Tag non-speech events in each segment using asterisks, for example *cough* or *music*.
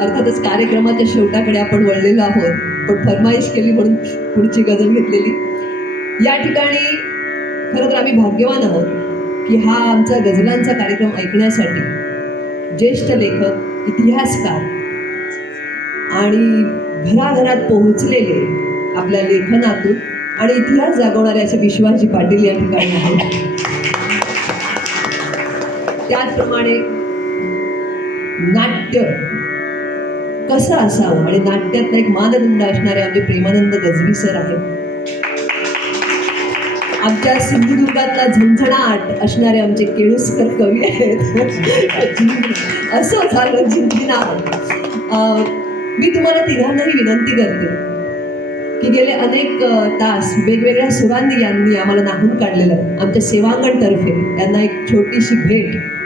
अर्थातच कार्यक्रमाच्या शेवटाकडे आपण वळलेलो आहोत. पण फरमाईश केली म्हणून पुढची गजल घेतलेली. या ठिकाणी खरं तर आम्ही भाग्यवान आहोत की हा आमचा गझलांचा कार्यक्रम ऐकण्यासाठी ज्येष्ठ लेखक इतिहासकार आणि घराघरात पोहोचलेले आपल्या लेखनातून आणि इतिहास जागवणारे असे विश्वासजी पाटील या ठिकाणी आहेत. त्याचप्रमाणे नाट्य कसं असावं? आणि नाट्यातला एक मानदंड असणारे आमचे प्रेमानंद गजवी सर आहेत. आमच्या सिंधुदुर्गातला झणझणाट असणारे आमचे केळुसकर कवी आहेत. असं झालं झिंझिनाट मी तुम्हाला तिघांनाही विनंती करते की गेले अनेक तास वेगवेगळ्या सुरांनी यांनी आम्हाला नाहून काढलेलं आहे. आमच्या सेवांगणतर्फे त्यांना एक छोटीशी भेट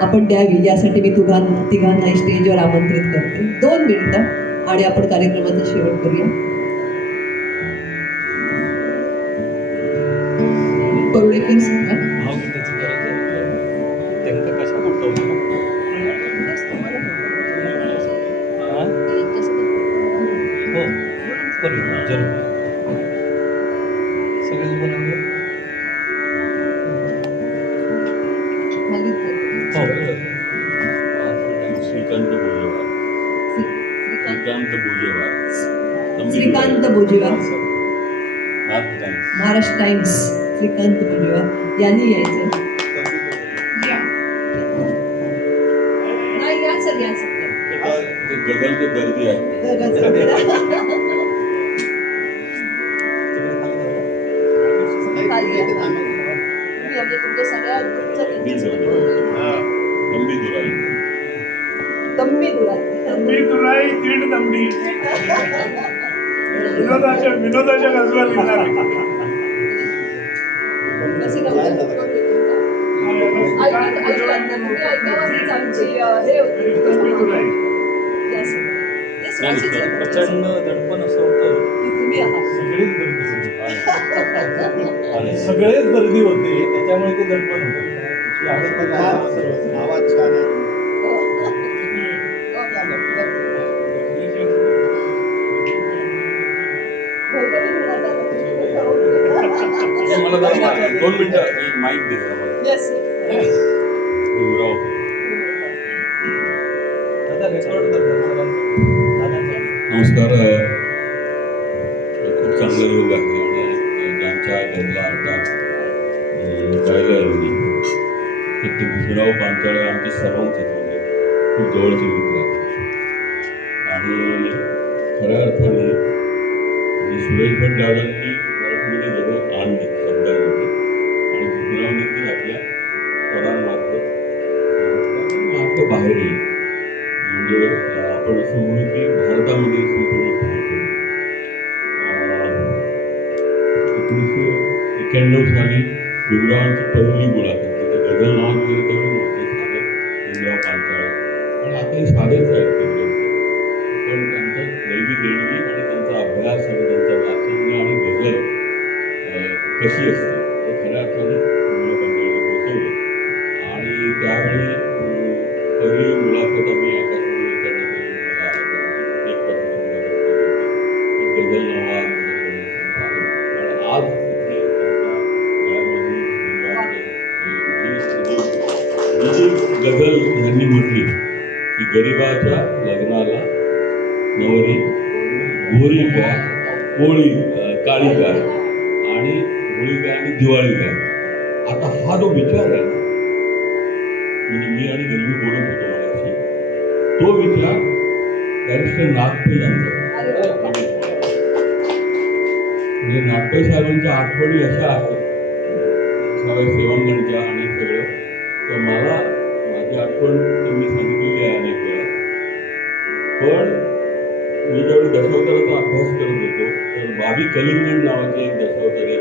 आपण द्यावी यासाठी मी तुघां तिघांना स्टेजवर आमंत्रित करते. दोन मिनिटं आणि आपण कार्यक्रमाचा शेवट करूया. परुळेकर आहे हो. श्रीकांत बोजेवार श्रीकांत. बोजेवार श्रीकांत बोजेवार महाराष्ट्र टाइम्स. श्रीकांत बोजेवार यांनी यायचं. नाही या सर या सर. दर्दी खाली या. आमच्या तुमच्या सगळ्या तम्मी दुरात मी तुलाही दीड दमडी विनोदाच्या विनोदाच्या गजला लिहिणार. प्रचंड दडपण असं होतं. की तुम्ही आहात. सगळेच गर्दी होती. आणि सगळेच गर्दी होते. त्याच्यामुळे ते दडपण होतं. आवाज छान आहे. मला दोन मिनिटं एक माईक दे जरा तर ते भीमराव पांचाळे आमचे सर्वांचे म्हणजे खूप जवळचे मित्र आणि खऱ्या अर्थाने म्हणजे सुरेश भट दादांनी मराठीमध्ये गजल आणली शब्दांमध्ये. आणि भीमरावने ती आपल्या स्वरांमार्फत महाराष्ट्र बाहेर येईल. म्हणजे आपण असं म्हणू की भारतामध्ये संपूर्ण पोहोचलो एकोणीसशे एक्क्याण्णव साली भीमरावांची पहिली मुलाखत. भीमराव पांचाळे आणि आताही साधेच आहेत ते ग्रंथ पण त्यांचं दैवी देणगी आणि त्यांचा अभ्यास आणि त्यांचं वाचन आणि भजन कशी असते गझल यांनी म्हटली की गरिबाच्या लग्नाला नवरी गोरी काय कोळी काळी काय आणि होळी काय आणि दिवाळी काय आता हा जो विचार आहे म्हणजे मी आणि गल्ली बोलत होतो मगाशी तो विचार बॅरिस्टर नागपै यांचा. म्हणजे नागपै साहेबांच्या आठवणी अशा आहेत. सगळ्या सेवांगणच्या आणि सगळं. तर मला आठवण तर मी सांगितलेली आहे अनेक वेळा. पण मी ज्यावेळी दशावताराचा अभ्यास करत होतो तर बाबी कलिंगण नावाचे एक दशावतारी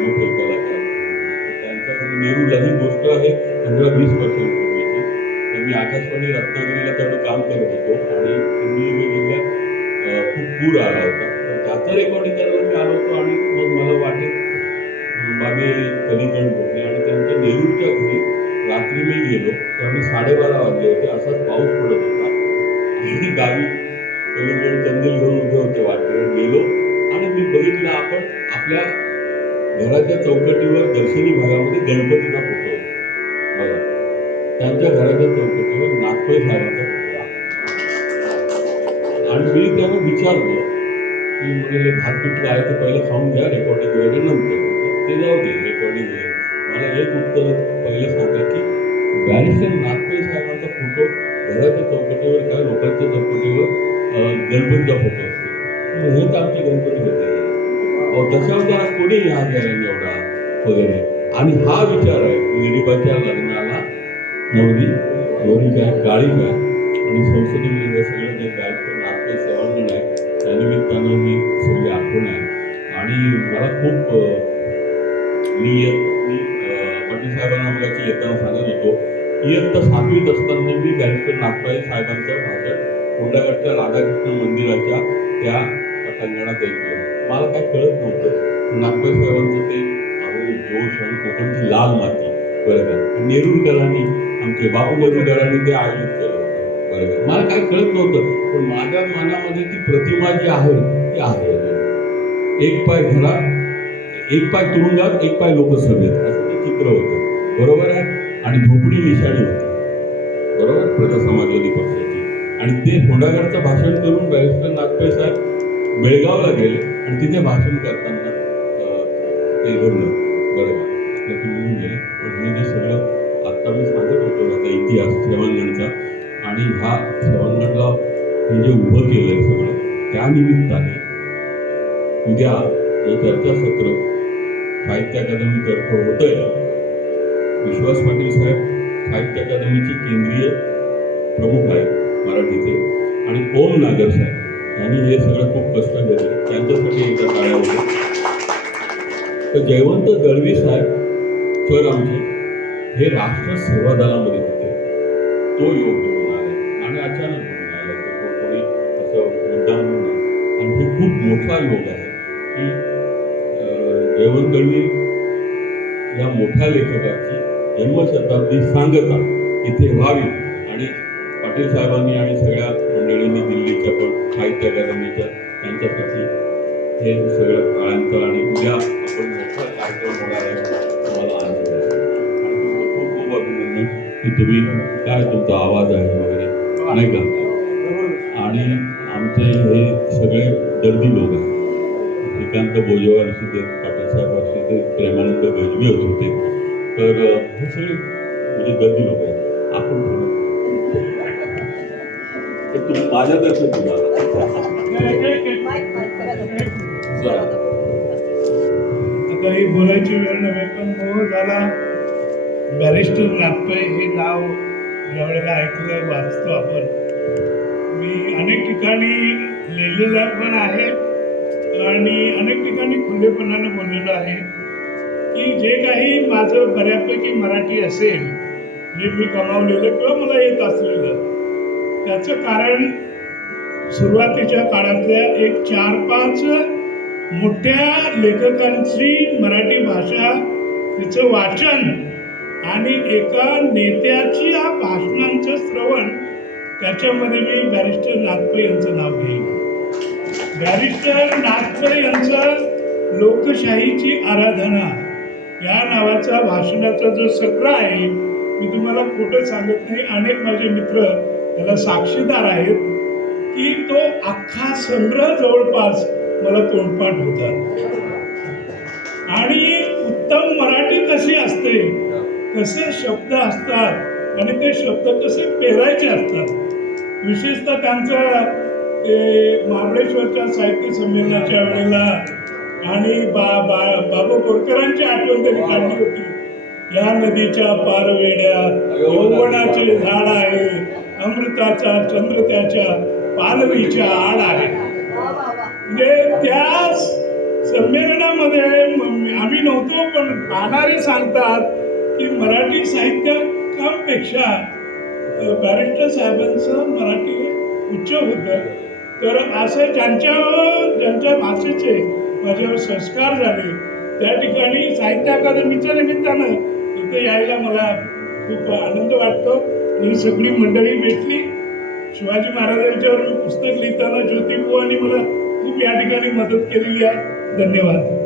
मोठे कलाकार त्यांचा त्यांच्या नेरूला ही गोष्ट आहे पंधरा वीस वर्षांपूर्वीची तर मी आकाशवाणी रत्नागिरीला त्यावेळी काम करत होतो आणि सिंधुदुर्ग जिल्ह्यात खूप पूर आला होता. तर त्याचं रेकॉर्डिंग करायला मी आलो होतो आणि मग मला वाटेत बाबी कलिंगण भेटले आणि त्यांच्या नेरूरच्या घरी रात्री मी गेलो त्यावेळी साडेबारा वाजले होते असाच पाऊस पडत होता. आणि गावी पलीकडे कंदील घेऊन उभे होते वाटेवर गेलो आणि मी बघितलं आपण आपल्या घराच्या चौकटीवर दर्शनी भागामध्ये गणपतीचा फोटो बघा. त्यांच्या घराच्या चौकटीवर नागपै साहेबांचा फोटो आणि मी त्यांना विचारलो की म्हणजे भात पिठलं आहे? ते पहिलं खाऊन घ्या रेकॉर्डिंग वगैरे नंतर. ते जाऊ दे रेकॉर्डिंग वगैरे. मला एक उत्तर बॅरिस्टर नागपेश साहेबांचा फोटो घराच्या चौकटीवर किंवा लोकांच्या चौकटीवर गणपतीचा फोटो असतो. हेच आमचे गणपती होते. अहो, दशावतारात कोणी हा गेला एवढा वगैरे आणि हा विचार आहे की गरीबाच्या लग्नाला नवरी नवरी काय काळी काय आणि संसदेमध्ये हे सगळं जे बॅरिस्टर नागपै सेवांगण आहे त्यानिमित्तानं मी सगळी आठवण आहे. आणि मला खूप मी येत पाटील साहेबांना मगाची येताना सांगत होतो इयत्ता सातवीत असताना मी बॅरिस्टर नागपाई साहेबांचं भाषण कोंडागडच्या राधाकृष्ण मंदिराच्या त्या पटांगणात ऐकलं. मला काय कळत नव्हतं. नागपाई साहेबांचं ते जोश आणि कोकणची लाल माती. बरोबर नेरूरकरांनी आमचे बापू नेरूरकरांनी ते आयोजित केलं बरोबर मला काय कळत नव्हतं. पण माझ्या मनामध्ये ती प्रतिमा जी आहे ती आहे. एक पाय घरात एक पाय तुरुंगात एक पाय लोकसभेत. असं ते चित्र होतं. बरोबर आहे? आणि झोपडी निशाणी होती बरोबर? प्रजा समाजवादी पक्षाची. आणि ते फोंडागडचं भाषण करून बॅरिस्टर नागपै साहेब बेळगावला गेले आणि तिथे भाषण करताना ते घडलं बरं का आपल्या निघून गेले. पण हे जे सगळं आत्ता मी सांगत होतो आता इतिहास सेवांगणचा आणि ह्या सेवांगणला हे जे उभं केलंय सगळं त्या निमित्ताने उद्या हे चर्चासत्र साहित्य अकादमीतर्फे होतंय. विश्वास पाटील साहेब साहित्य अकादमीचे केंद्रीय प्रमुख आहेत मराठीचे. आणि ओम नागर साहेब यांनी हे सगळं खूप कष्ट घेतले. त्यांच्यासाठी एकदा टाळ्या होत्या तर जयवंत दळवी साहेब सर आमचे हे राष्ट्र सेवा दलामध्ये होते. तो योग आले. आणि अचानक घेऊन आले. कोणी असं मुद्दाम आणि हे खूप मोठा योग आहे. की जयवंत दळवी या मोठ्या लेखकाची जन्मशताब्दी सांगता इथे व्हावी. आणि पाटील साहेबांनी आणि सगळ्या मंडळींनी दिल्लीच्या पण साहित्य अकादमीच्या त्यांच्यासाठी हे सगळं काळांतर आणि उद्या आपण मोठा कार्यक्रम होणार आहे तुम्हाला आनंद आहे आणि तुमचं खूप खूप अभिनंदन की तुम्ही काय तुमचा आवाज आहे वगैरे नाही का? आणि आमचे हे सगळे दर्दी लोक आहेत. श्रीकांत बोजेवार असू देत पाटील साहेब असू देत प्रेमानंद गजवी असू देत तर सगळे म्हणजे गर्दी लोक आहेत. आपण थोडं ते तुम्ही माझ्यातर्फे तुम्हाला आता ही बोलायची वेळ नव्हे पण मूळ झाला. बॅरिस्टर नागपै हे नाव ज्यावेळेला ऐकलं वाचतो आपण. मी अनेक ठिकाणी लिहिलेलं पण आहे आणि अनेक ठिकाणी खुलेपणाने बोललेलं आहे. की जे काही माझं बऱ्यापैकी मराठी असेल जे मी कमावलेलं किंवा मला येत असलेलं त्याचं कारण सुरुवातीच्या काळातल्या एक चार पाच मोठ्या लेखकांची मराठी भाषा तिचं वाचन आणि एका नेत्याची या भाषणांचं श्रवण त्याच्यामध्ये मी बॅरिस्टर नागपे यांचं नाव घेईन. बॅरिस्टर नागपे यांचं लोकशाहीची आराधना या नावाचा भाषणाचा जो संग्रह आहे मी तुम्हाला खोटं सांगत नाही. अनेक माझे मित्र त्याला साक्षीदार आहेत की तो अख्खा संग्रह जवळपास मला तोंडपाठ होता आणि उत्तम मराठी कशी असते? कसे शब्द असतात? आणि ते शब्द कसे पेरायचे असतात? विशेषतः त्यांचा ते महाबळेश्वरच्या साहित्य संमेलनाच्या वेळेला आणि बा बा बाबा बोरकरांची आठवण त्यांनी काढली होती. या नदीच्या पारवेड्या यौवनाचे झाड आहे. अमृताचा चंद्र त्याच्या पालवीच्या आड आहे. म्हणजे त्या संमेलनामध्ये आम्ही नव्हतो पण पाहणारे सांगतात की मराठी साहित्यकांपेक्षा अ, बॅरिस्टर साहेबांचं मराठी उच्च होतं. तर असं ज्यांच्या ज्यांच्या भाषेचे माझ्यावर संस्कार झाले. त्या ठिकाणी साहित्य अकादमीच्या निमित्तानं इथे यायला मला खूप आनंद वाटतो. ही सगळी मंडळी भेटली. शिवाजी महाराजांच्यावर मी पुस्तक लिहिताना ज्योतिबुवांनी मला खूप या ठिकाणी मदत केलेली आहे. धन्यवाद.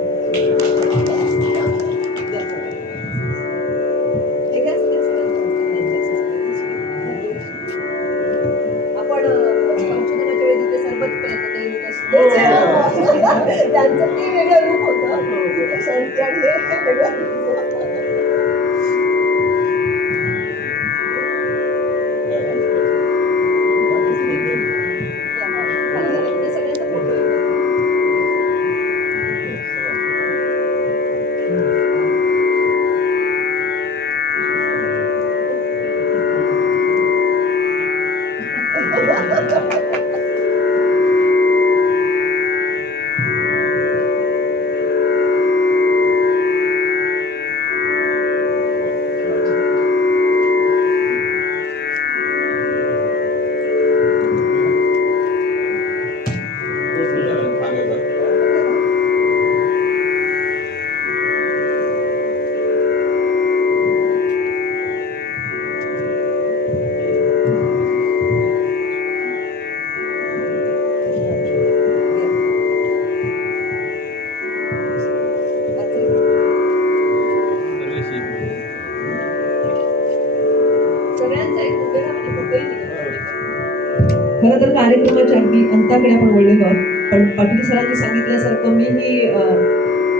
कार्यक्रमाच्या अंताकडे आपण वळलेलो आहोत. पण पाटील सरांनी सांगितल्यासारखं मी ही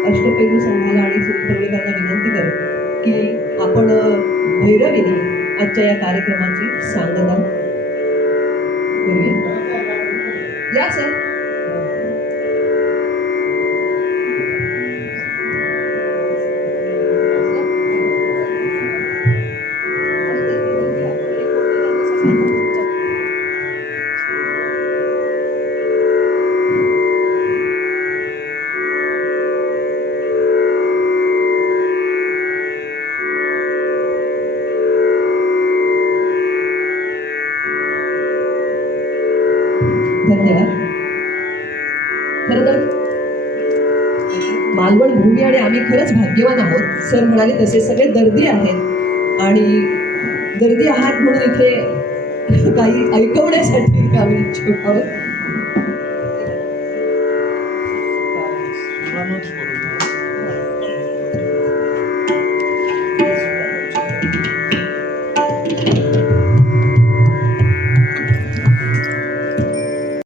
अष्टपैलू संघाला आणि सुखदवडेकरांना विनंती करेन की आपण भैरवीने आजच्या या कार्यक्रमाची सांगता. करूया? या सर. भाग्यवान आहोत. सर म्हणाले तसे सगळे दर्दी आहेत. आणि दर्दी आहात म्हणून इथे *laughs* काही ऐकवण्यासाठी आम्ही इच्छुक आहोत.